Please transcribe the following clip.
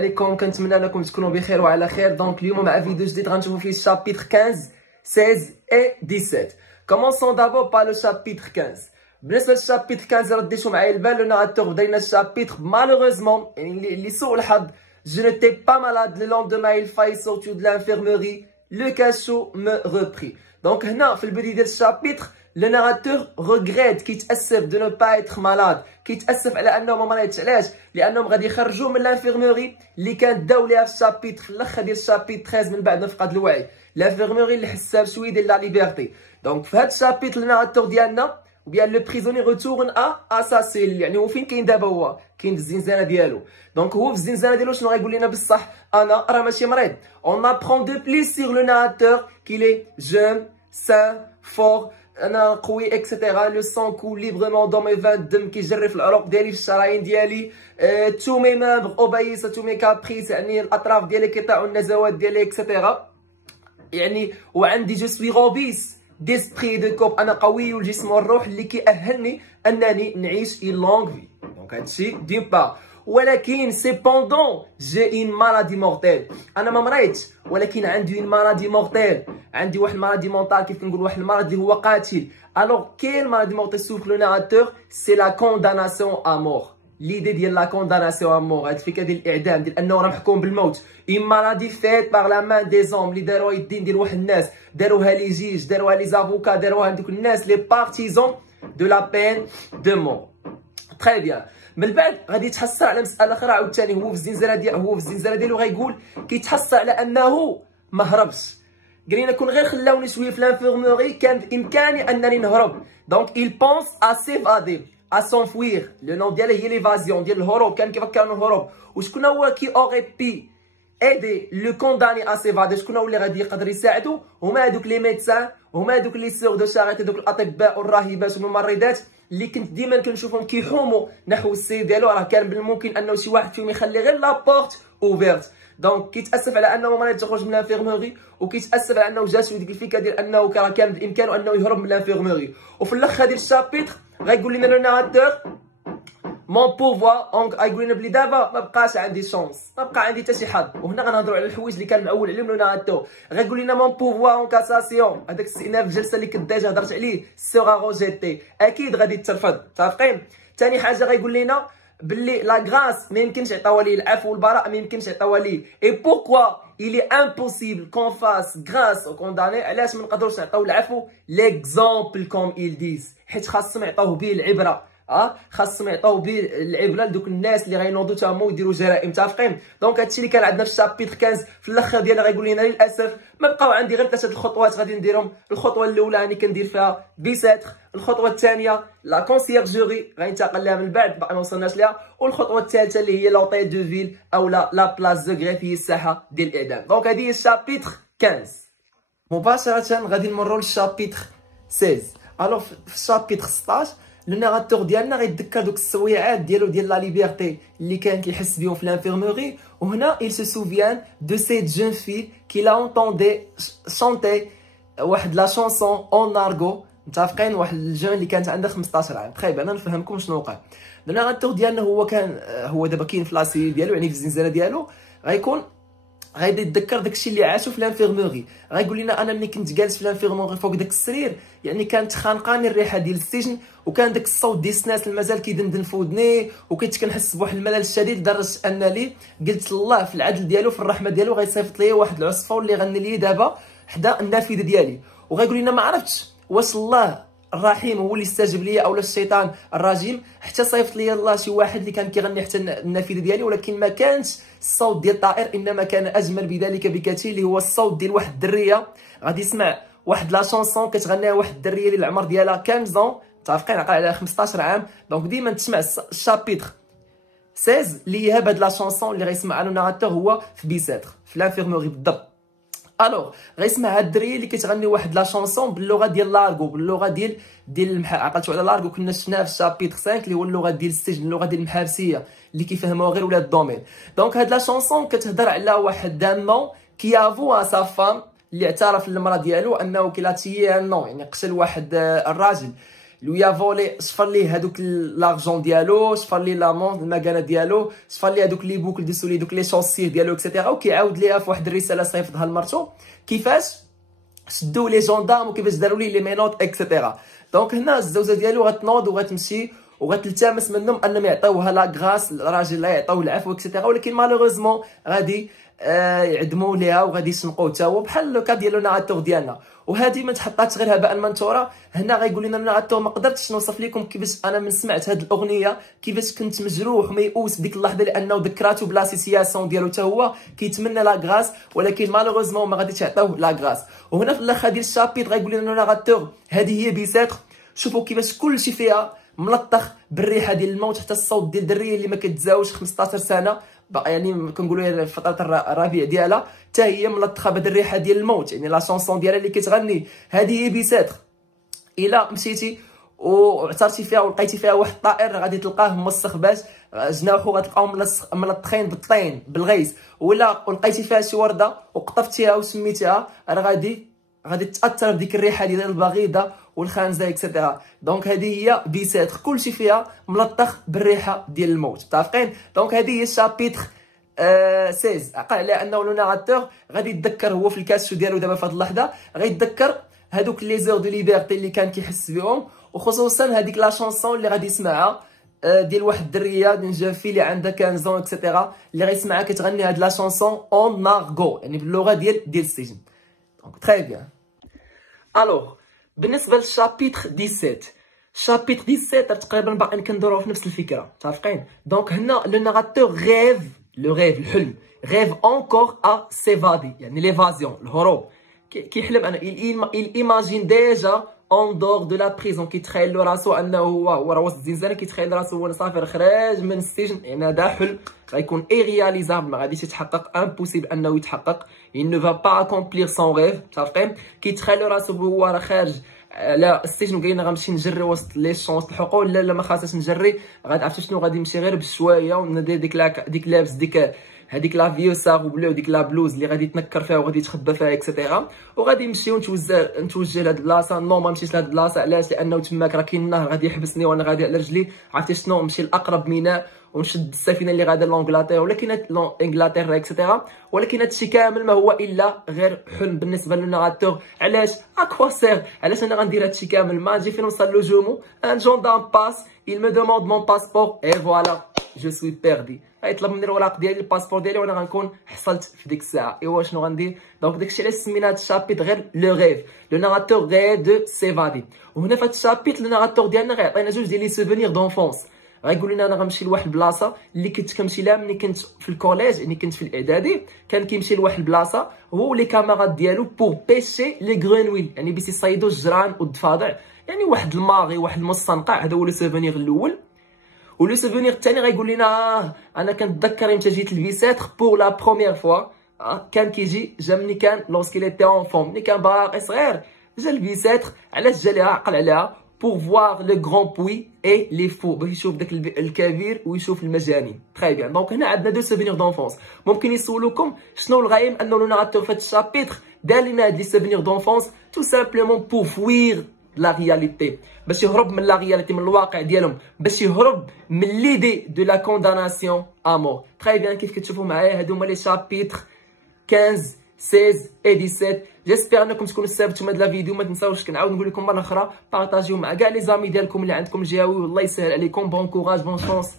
عليكم، كنتمنى انكم تكونوا بخير وعلى خير. دونك اليوم مع فيديو جديد غنشوفوا فيه الشابيتر 15 16 et 17. Commençons d'abord par le chapitre 15. بالنسبه للشابيتر 15 رديتو معايا البال، لو ناراتور بدينا الشابيتر مالوغوزمون يعني لسوء الحظ je n'étais pas malade le lendemain il faillit sortir de l'infirmerie le cachot me reprit. Donc هنا في البدايه ديال الشابيتر le narrateur regrette كيتاسف de ne pas être malade، كيتاسف على انه ما مريضش. علاش؟ لانهم غادي يخرجوه من الانفيرموري اللي كانت داو ليها في الشابيتر الاخر ديال الشابيتر 13 من بعد ما فقد الوعي، الانفيرموري اللي حسها بشويه ديال لا ليبرتي. دونك في هذا الشابيتر الناراتور ديالنا وبيان لو بريزوني روتورن ا سا سيل، يعني هو فين كاين دابا؟ هو كاين في الزنزانه ديالو. دونك هو في الزنزانه ديالو شنو غايقول لنا بصح؟ انا راه ماشي مريض. اون ابرون دو بليس سور لو ناراتور كيلي جون سان فور، انا قوي اكسيتيرا، لو سون كول ليبرمون دون مي فان، الدم كيجري في العروق ديالي في الشرايين ديالي، تو مي مامبر اوبايس تو مي كابريس، يعني الاطراف ديالي كيطيعوا النزوات ديالي اكسيتيرا، يعني وعندي جو سوي روبيس ديسبري دو كوب، انا قوي والجسم والروح اللي كيأهلني انني نعيش اون لونغ في. دونك هادشي دين با. ولكن سيبوندون جي اون مالادي مورتيل، انا ما مريضش ولكن عندي اون مالادي مورتيل، عندي واحد المالادي مونطال كيف كنقول، واحد المرض اللي هو قاتل. الوغ كاين مالادي مورتيل سوف لو ناراتور سي لا كونداناسيون ا مور. ليدي ديال لا كونداناسيون ا مور، هاد الفكره ديال الاعدام، ديال انه راه محكوم بالموت، اون مالادي فيت باغ لا مان دي زوم اللي داروها يدين ديال واحد الناس، داروها لي جيج، داروها لي زافوكا، داروها هذوك الناس لي بارتيزون دو لا بين دو مور. تري بيان. من بعد غادي يتحسر على مساله اخرى عاوتاني، هو في الزنزانه ديالو غايقول كيتحسر على انه ما هربش. قال لنا كون غير خلاوني شويه في لانفيرموري كان بامكاني انني نهرب. دونك il pense à s'évader à s'enfuir، لو نون ديالها هي ليفازيون ديال الهروب، كان كيفكر انه الهروب. وشكون هو كي اوغي بي ايدي لو كونداني ا سيفادي؟ شكون هو اللي غادي يقدر يساعدو؟ هما هذوك لي ميدسان، هما هذوك لي سور دو شاريتي، دوك الاطباء والراهبات والممرضات اللي كنت ديما كنشوفهم كيحوموا نحو السيد ديالو. راه كان بالممكن انه شي واحد فيهم يخلي غير لابورت اوفيرت. دونك كيتاسف على انه ما مريض تخرج من الانفيرموري، وكيتاسف على انه جات ديك الفكره ديال انه كان بامكانه انه يهرب من الانفيرموري. وفي الاخر ديال الشابيتر غايقول لنا لو ناراتور مون بوفوار، دونك غايقول لنا بلي دابا ما بقاش عندي شونس، ما بقى عندي حتى شي حظ. وهنا غنهضروا على الحوايج اللي كان معول عليهم لو ناراتور. غايقول لنا مون بوفوار اون كاساسيون، هذاك استئناف الجلسه اللي كنت ديجا هضرت عليه، سوغا روجيتي، اكيد غادي ترفض. متفقين؟ ثاني حاجه غايقول لنا باللي لا غراس ما يمكنش يعطيوها ليه، العفو والبراء ما يمكنش يعطيوها ليه. اي بوركوا il est impossible qu'on fasse grâce au condamné. علاش ما نقدروش نعطيو العفو؟ ليكزامبل كوم ils disent، حيت خاصهم يعطيوه به العبره. خاصهم يعطيو به العبره لدوك الناس اللي غينوضوا تا هما ويديروا جرائم. متفقين؟ دونك هادشي اللي كان عندنا في الشابيتر 15. في الاخر ديالها غايقول لنا للاسف ما بقاو عندي غير 3 الخطوات غادي نديرهم. الخطوه الاولى راني كندير فيها بيساتر، الخطوه الثانيه لا كونسيرجوري غينتقل لها من بعد باقي ما وصلناش ليها، والخطوه الثالثه اللي هي لوطي دو فيل او لا بلاص دو غريف، هي الساحه ديال الاعدام. دونك هذه هي الشابيتر 15. مباشره غادي نمروا للشابيتر 16. الوغ في الشابيتر 16 لو ناراتور ديالنا غيتذكر دوك السويعات ديالو ديال لا ليبرتي اللي كان كيحس بهم في لانفيرموري. وهنا il se souvient de cette jeune fille qu'il a entendu chanter واحد لا شونسون اون ارغو. متفقين؟ واحد الجون اللي كانت عندها 15 عام. تخيب انا نفهمكم شنو وقع. لو ناراتور ديالنا هو دابا كاين في لاسي ديالو، يعني في الزنزانه ديالو، غادي يتذكر داكشي اللي عاشو في لانفيرموري. غايقول لنا انا ملي كنت جالس في لانفيرموري فوق داك السرير، يعني كانت خانقاني الريحه ديال السجن، وكان داك الصوت ديال السناس مازال كيدندن في ودني، وكنت كنحس بواحد الملل الشديد لدرجه ان لي قلت الله في العدل ديالو في الرحمه ديالو غيصيفط لي واحد العصفور اللي غني لي دابا حدا النافذه ديالي. وغايقول لنا ما عرفتش واش الله الرحيم هو اللي استجب لي اولا الشيطان الرجيم، حتى صيفط لي الله شي واحد اللي كان كيغني حتى النافذه ديالي، ولكن ما كانش الصوت ديال الطائر، انما كان اجمل بذلك بكثير اللي هو الصوت ديال واحد الدريه غادي يسمع واحد لا شونسون كتغنيها واحد الدريه اللي العمر ديالها 15. متفقين؟ عقل على 15 عام. دونك ديما تسمع الشابيتر 16 اللي هي بهاد لا شونسون اللي غيسمعها لو ناراتور هو في بيساتر في لانفيرموري بالضبط. الوغ غيسمع هاد الدريه اللي كتغني واحد لا شونسون باللغه ديال لارغو، باللغه ديال عقلتو على لارغو كنا شفناها في الشابيتر 5 اللي هو اللغه ديال السجن، اللغه ديال المحابسيه اللي كيفهموها غير ولاد الدومين. دونك هاد لا شونسون كتهضر على واحد دامون كي افو سا فام اللي اعترف للمراه ديالو انه كيلاتيي نو، يعني قتل واحد الراجل lui a volé شفر ليه هذوك لارجون ديالو شفر ليه لامون المكانه ديالو شفر ليه هذوك لي بوكل دي سولي دوك لي شونسير ديالو اكسيتيرا وكيعاود ليها في واحد الرساله صيفطها لمرتو كيفاش شدوا لي جوندام وكيفاش داروا ليه لي مينوت اكسيتيرا. دونك هنا الزوجه ديالو غتنوض وغتمشي وغتلتمس منهم انهم يعطيوها لا غراس الراجل لا يعطيوه العفو اكسيتيرا، ولكن مالوغوزمون غادي يعدموا ليها وغادي يسنقوا حتى هو بحال لو كا ديال لو ناراتور ديالنا. وهذه ما تحطاتش غير هباء منثورا. هنا غايقول لنا الناراتور ما قدرتش نوصف لكم كيفاش انا من سمعت هذه الاغنيه كيفاش كنت مجروح وميؤوس ديك اللحظه لانه ذكراتو بلا سيسياسيون ديالو حتى هو كيتمنى لا غراس، ولكن مالوغوزمون ما غاديش يعطيوه لا غراس. وهنا في الاخر ديال الشابيط غايقول لنا الناراتور هذه هي بيساتر. شوفوا كيفاش كلشي فيها ملطخ بالريحه ديال الموت، حتى الصوت ديال الدريه اللي ما كتزاوش 15 سنه يعني كنقولوا فتره الربيع ديالها حتى هي ملطخه بهاد الريحه ديال الموت، يعني لا شونسون ديالها اللي كتغني هذه هي بيساتر. الا مشيتي وعثرتي فيها ولقيتي فيها واحد الطائر غادي تلقاه موسخ باش جناحو غتلقاو ملطخين بالطين بالغيث، ولا لقيتي فيها شي ورده وقطفتيها وسميتيها راه غادي تاثر بديك الريحه ديال البغيضه والخانزه اكسيتيرا. دونك هذه هي بيساتر كلشي فيها ملطخ بالريحه ديال الموت، متفقين؟ دونك هذه هي الشابيتر 16. عقل على انه لو ناراتور غادي يتذكر هو في الكاسو ديالو دابا في هذه اللحظه غيتذكر هذوك لي زور دو ليبرتي اللي كان كيحس بهم، وخصوصا هذيك لا شونسون اللي غادي يسمعها ديال واحد الدريه ديال جافي اللي عندها 15 اكسيتيرا اللي غيسمعها كتغني هاد لا شونسون اون نارغو يعني باللغه ديال السجن. دونك تري بيان. الوغ بالنسبه للشابيتر 17 شابيتر 17 تقريبا باقيين كندورو في نفس الفكره، متفقين؟ دونك هنا لو ناراتور غيف الحلم غيف اونكور ا سيفادي يعني ليفازيون الهروب، كيحلم انا il imagine déjà en dehors de la prison، كيتخيل له راسو انه هو راه وسط الزنزانه، كيتخيل راسو هو صافي خرج من السجن، يعني هذا حلم غيكون irréalisable ما غاديش يتحقق، امبوسيبل انه يتحقق، il ne va pas accomplir son rêve، متفقين؟ كيتخيل راسو هو راه خارج على السجن وقايل غنمشي نجري وسط لي شونس الحقول، لا ما خاصناش نجري، غادي عرفتوا شنو غادي نمشي غير بشويه وندير ديك لابس هذيك لا فيو ساغ بلو ديك لا بلوز اللي غادي يتنكر فيها وغادي يتخبى فيها اكسيتيرا، وغادي نمشيو نتوجه لهاد البلاصه. نو ما نمشيش لهاد البلاصه، علاش؟ لانه تماك راه كاين النهر غادي يحبسني وانا غادي على رجلي، عرفتي شنو؟ نمشي لاقرب ميناء ونشد السفينه اللي غادا لانجلتير، ولكن انجلتير اكسيتيرا، ولكن هادشي كامل ما هو الا غير حلم بالنسبه للناراتور. علاش؟ اكوا سير، علاش انا غندير هادشي كامل؟ ما نجي فين نوصل لو جومو ان جوندام باس il me demande mon passeport et voilà je suis perdu. غيطلب مني الوراق ديالي الباسبور ديالي وانا غنكون حصلت في ديك الساعه. ايوا شنو غندير؟ دونك داكشي علاش سمينا هاد الشابيت غير لو غيف لو ناراتور غير دو سيفادي. وهنا في هاد الشابيت لو ناراتور ديالنا غيعطينا جوج ديال لي سوفونير دونفونس، غيقول لنا انا غنمشي لواحد البلاصه اللي كنت كنمشي لها ملي كنت في الكوليج، يعني كنت في الاعدادي، كان كيمشي لواحد البلاصه هو لي كامارات ديالو بور بيشي لي غرونويل، يعني باش يصيدوا الجران والضفادع، يعني واحد الماغي واحد المستنقع. هذا هو لو سوفونير الاول. ولو سوفونير الثاني غيقول لنا انا كنتذكر امتى جيت لبيساتر بور لا بروميير فوا، كان كيجي جا ملي كان لونسكيل ايتي اونفون، ملي كان باقي صغير جا لبيساتر. علاش جا ليها؟ عقل عليها pour voir le grand puits et les fous، باش يشوف داك الكبير ويشوف المجانين. تري بيان. دونك هنا عندنا دو سوفونير دونفونس. ممكن يسولوكم شنو الغايه من انه لو ناراتور في هاد الشابيتر دار لنا هاد لي سوفونير دونفونس؟ تو سامبلومون بور فوير لا رياليتي، باش يهرب من لا رياليتي، من الواقع ديالهم، باش يهرب من ليدي دو لا كونداناسيون ا مور. تري بيان. كيف كتشوفوا معايا هادو هما لي شابيتر 15 16 et 17. جيسبيغ انكم تكونوا استفدتوا من هاد لا فيديو. ما تنساوش كنعاود نقول لكم مره اخرى بارطاجيو مع كاع لي زامي ديالكم اللي عندكم الجهوي، والله يسهل عليكم. بون كوراج بون شونس.